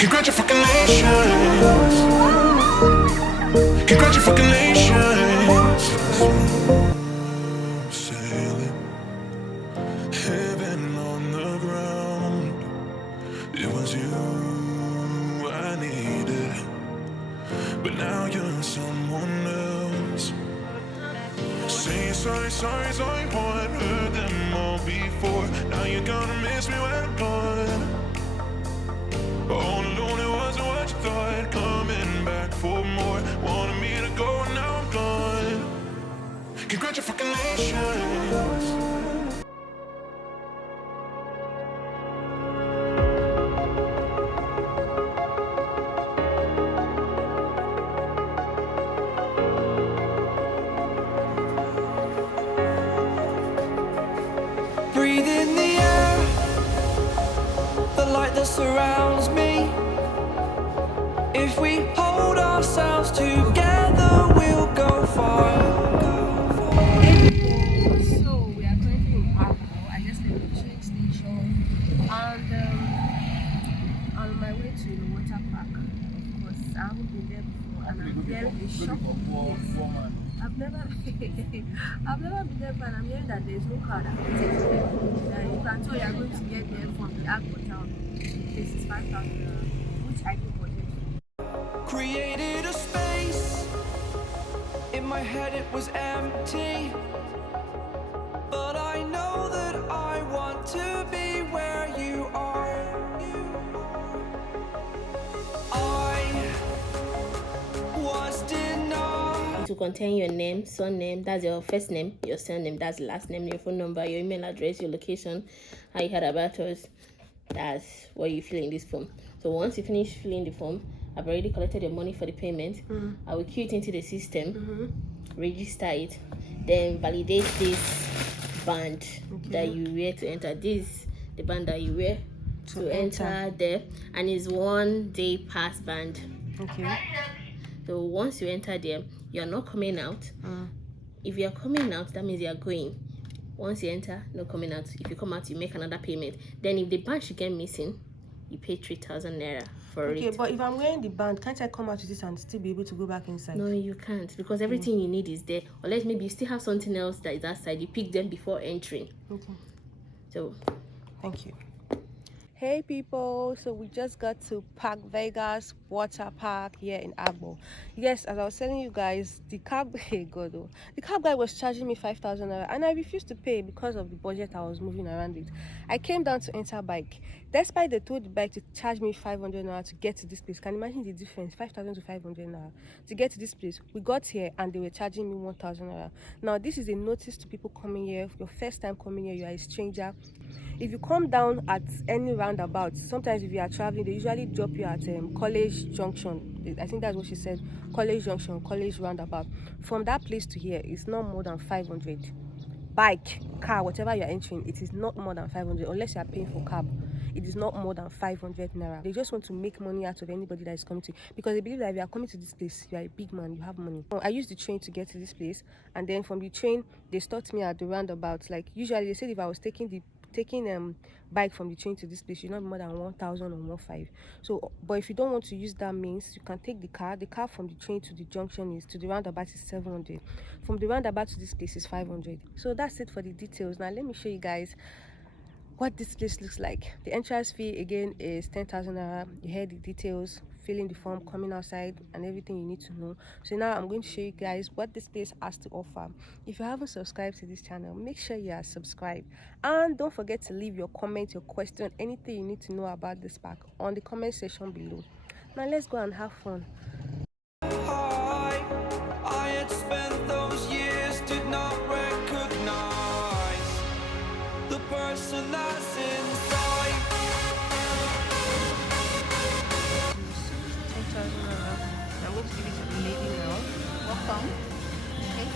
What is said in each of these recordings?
Congratulations. Congratulations. Sailing, heaven on the ground. It was you I needed, but now you're someone else. Say sorry, sorry, sorry, boy. I've heard them all before. Now you're gonna miss me when I'm gone. All alone, it wasn't what you thought. Coming back for more. Wanted me to go, and now I'm gone. Congratulations. Breathe in the air, the light that surrounds me. If we hold ourselves together, we'll go far. So we are currently in Agbor. I just left the train station and on my way to the water park. Of course, I haven't been there before and I'm hearing a shock. Yes. I've never I've never been there before and I'm hearing that there's no car that can take me. If I told you are going to get there from the Agbor town, this is 5,000, which I do budget for. Created a space. In my head it was empty, but I know that I want to be where you are. I was denied. It will contain your name, surname, that's your first name, your surname, that's the last name, your phone number, your email address, your location, how you heard about us. That's what you fill in this form. So once you finish filling the form, I've already collected your money for the payment. I will queue it into the system, register it, then validate this band that you wear to enter. This the band that you wear to enter there, and it's 1 day pass band. Okay. So once you enter there, you're not coming out. If you're coming out, that means you're going. Once you enter, no coming out. If you come out, you make another payment. Then if the band should get missing, you pay 3,000 naira for it. Okay, but if I'm wearing the band, can't I come out with this and still be able to go back inside? No, you can't, because everything you need is there. Unless maybe you still have something else that is outside. You pick them before entering. Okay. So, Thank you. Hey people, so we just got to Park Vegas water park here in Agbor. Yes, as I was telling you guys, the cab hey god oh, the cab guy was charging me 5,000 naira and I refused to pay because of the budget I was moving around with. I came down to enter bike, despite they told the bike to charge me 500 naira to get to this place. Can you imagine the difference? 5,000 to 500 naira to get to this place. We got here and they were charging me 1,000 naira. Now this is a notice to people coming here. Your first time coming here, you are a stranger. If you come down at any roundabout, sometimes if you are traveling, they usually drop you at College Junction. I think that's what she said. College Junction, College roundabout. From that place to here, it's not more than 500. Bike, car, whatever you're entering, it is not more than 500 unless you are paying for cab. It is not more than 500 naira. They just want to make money out of anybody that is coming to, because they believe that if you are coming to this place, you are a big man, you have money. I used the train to get to this place, and then from the train they stopped me at the roundabout. Like usually they said if I was taking bike from the train to this place, you're not more than 1,000 or 1,500. So but if you don't want to use that means, you can take the car from the train to the junction is to the roundabout is 700. From the roundabout to this place is 500. So that's it for the details. Now let me show you guys what this place looks like. The entrance fee again is 10,000 naira. You heard the details, filling the form, coming outside, and everything you need to know. So now I'm going to show you guys what this place has to offer. If you haven't subscribed to this channel, make sure you are subscribed, and don't forget to leave your comment, your question, anything you need to know about this park on the comment section below. Now let's go and have fun. I had spent those years, did not recognize the person that's inside. 10,000 naira. I'm going to give it to the lady now. Welcome. Okay.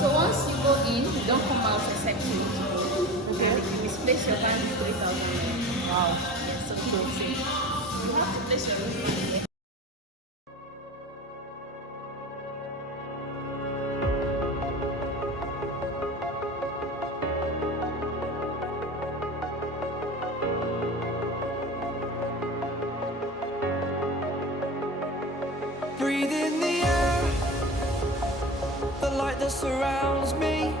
so once you go in, you don't come out except you. Okay. And if you misplace your band, you go 8,000 naira. Wow. Yes, so you have to place your band. breathing the air, the light that surrounds me.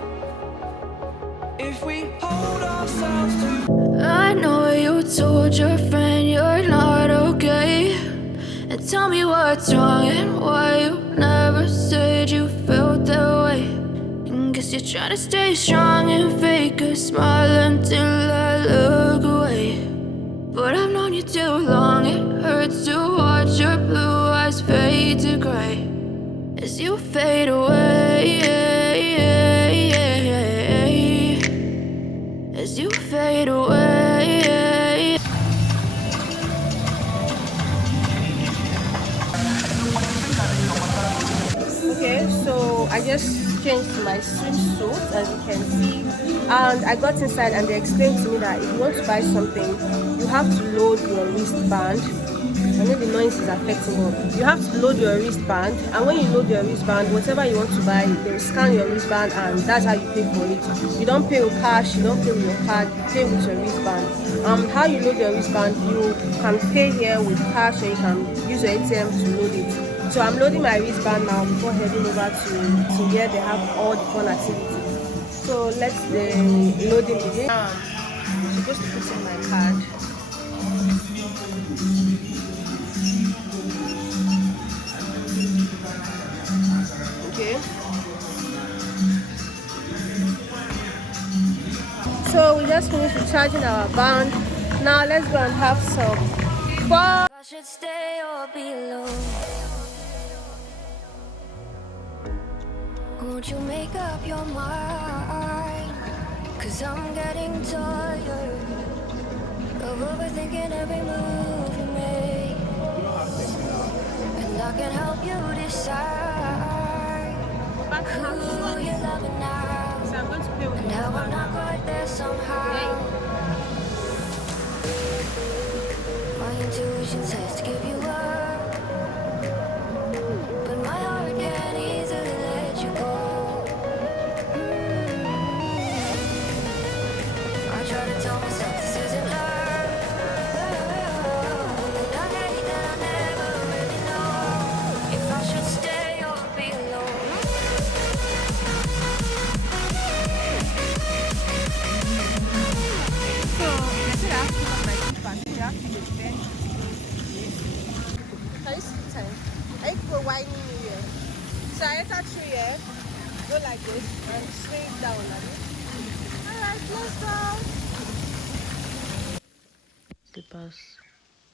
If we hold ourselves to, I know you told your friend you're not okay, and tell me what's wrong and why you never said you felt that way. And guess you're trying to stay strong and fake a smile until I look away. But I've known you too long, it hurts to watch your blue eyes fade to gray as you fade away, as you fade away. Okay, so I just changed to my swimsuit, as you can see, and I got inside and they explained to me that if you want to buy something, you have to load your wristband. I know the noise is affecting you. You have to load your wristband, and when you load your wristband, whatever you want to buy, they will scan your wristband, and that's how you pay for it. You don't pay with cash, you don't pay with your card, you pay with your wristband. How you load your wristband, you can pay here with cash, or you can use your ATM to load it. So I'm loading my wristband now before heading over to where they have all the fun activities. So let's the loading begin. I'm supposed to put in my card. Okay. So we just finished recharging our band. Now let's go and have some fun. I should stay or be alone. Won't you make up your mind? 'Cause I'm getting tired of overthinking every move you make, and I can help you decide who you're loving now, So I'm going to play with and how I'm not quite there somehow. My intuition says to give you up, but my heart can't easily let you go. I try to tell myself this isn't love, but I hate that I never really know if I should stay or be alone. So I said I have to put my wristband. You have to be there. Can you see the time? I people whining me here. So I enter through here, go like this, and straight down like this. Alright, let's go. Slippers.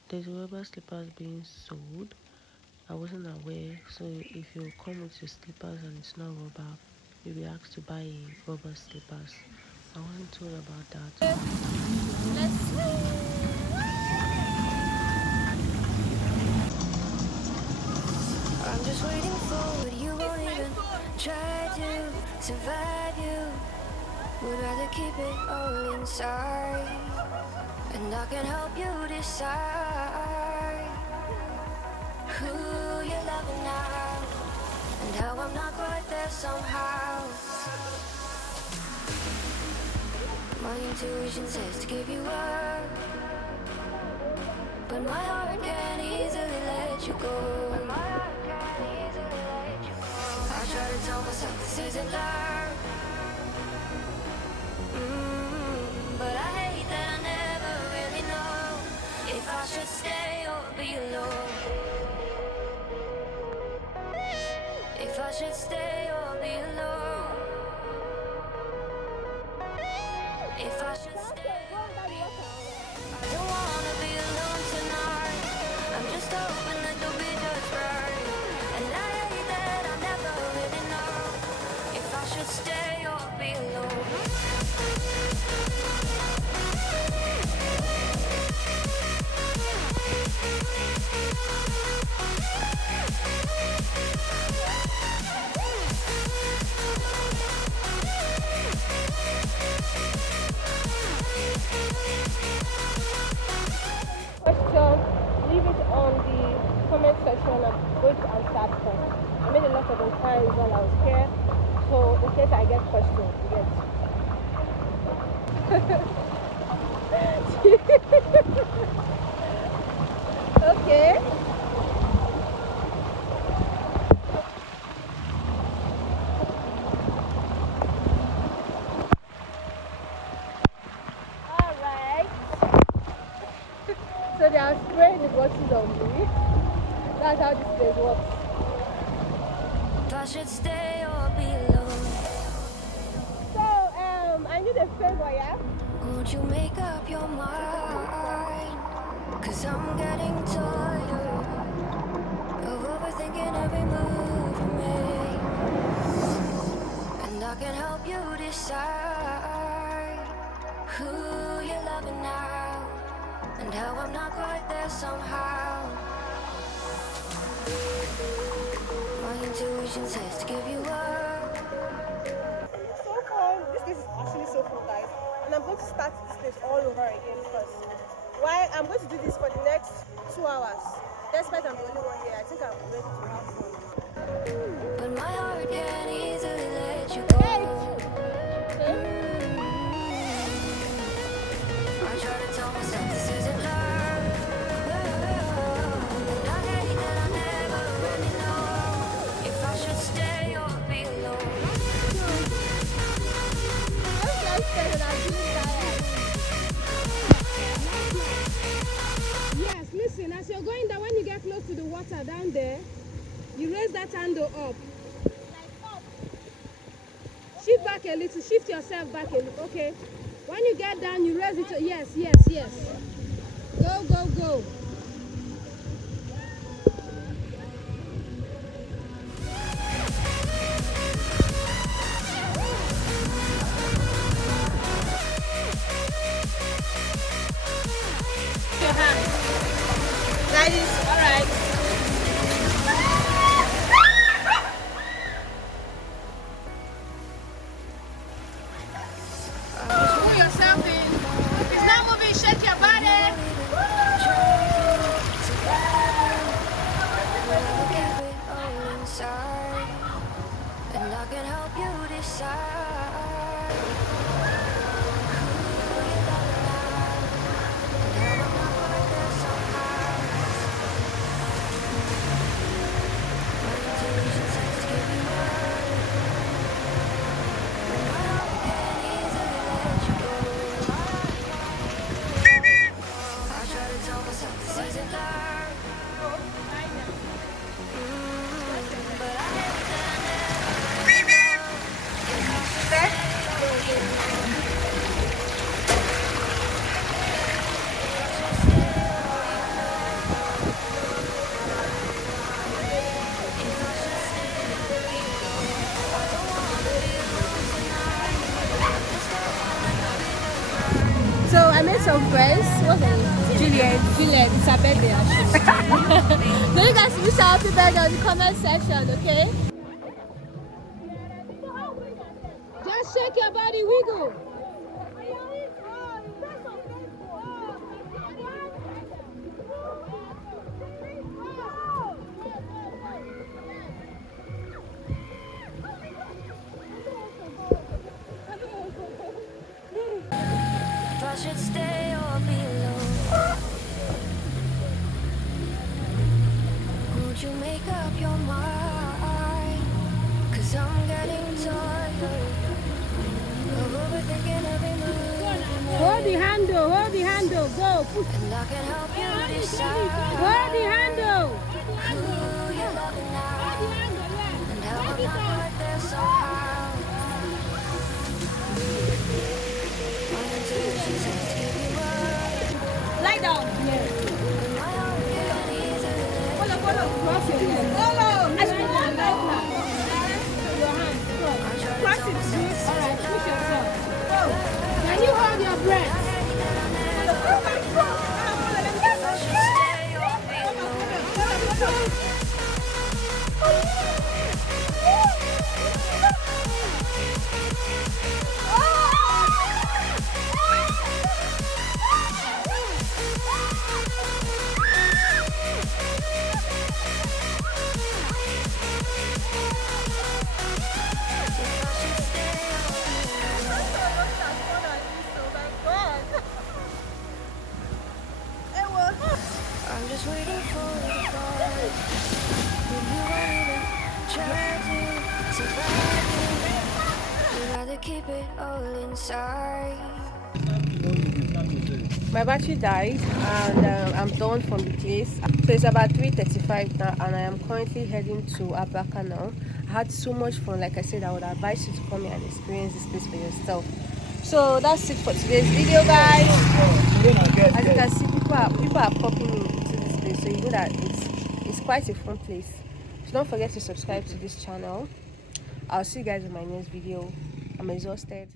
There's rubber slippers being sold. I wasn't aware. So if you come with your slippers and it's not rubber, you'll be asked to buy rubber slippers. I wasn't told about that. Let's I'm just waiting for what you won't even try to survive. You would rather keep it all inside, and I can help you decide who you're loving now, and how I'm not quite there somehow. My intuition says to give you up, but my heart can't easily let you go. I try to tell myself this isn't love, but I hate that I never really know if I should stay or be alone. If I should stay or be alone. If I should stay or be alone. I don't wanna be alone tonight. I'm just hoping that you'll be just right. And I hate that I never really know if I should stay or be alone. question, leave it on the comment section. I'm going to answer first. I made a lot of inquiries while I was here, so in case I get questions, yes. Okay. spraying the bottles on me. That's how this place works. If I should stay or be alone, So, I need a favor, yeah? won't you make up your mind? Cause I'm getting tired of overthinking every move you make. And I can help you decide who you're loving now, and how I'm not quite there somehow. My intuition says to give you up. So fun. This place is actually so fun, guys. And I'm going to start this place all over again because why I'm going to do this for the next 2 hours. Despite I'm the only one here, I think I'm ready to have fun. But my heart can't easily let you go. I try to tell myself this isn't love, and I hate that I never really know if I should stay or be alone. Yes, listen, as you're going down, when you get close to the water down there, you raise that handle up. Shift back a little, shift yourself back a little, okay? When you get down, you raise it, yes, yes, yes. Go, go, go. Ladies, alright. Pull yourself in. It's not moving, shake your body. Keep it all inside, and I can help you decide who you're loving now, and how I'm not quite there somehow. My intuition says to give you up, but my heart can't easily let you go. I try to tell myself this isn't love, but I hate that I never really know if I should stay or be alone. If I should stay or be alone. If I should stay or be alone. I don't wanna be alone tonight. I just don't wanna be alone. So I made some friends. What's her name? Juliet. Juliet, it's her birthday. So you guys wish her happy birthday in the comment section, okay? Just shake your body, wiggle. If I should stay or be alone, won't you make up your mind? Cause I'm getting tired of overthinking every move you Hold the make. handle, go. Push. And I can help you decide Hold the handle. who you're loving now, and how I'm not quite there somehow. My intuition says to give you up, Lie down. but my heart can't easily let Follow, you follow. go. Cross your hand. Follow. I should go down now. Your hand, cross. I try to Cross tell it, myself please. this Alright, isn't push yourself. love. Can you hold your breath? If I should stay or be alone. I'm just waiting for the fall. When you won't even try to survive it. You'd rather keep it all inside. My battery died, and I'm done from the place. So it's about 3:35 now, and I am currently heading to Agbor now. I had so much fun. Like I said, I would advise you to come here and experience this place for yourself. So that's it for today's video, guys. As you can see, people are popping into this place, so you know that it's quite a fun place. So don't forget to subscribe to this channel. I'll see you guys in my next video. I'm exhausted.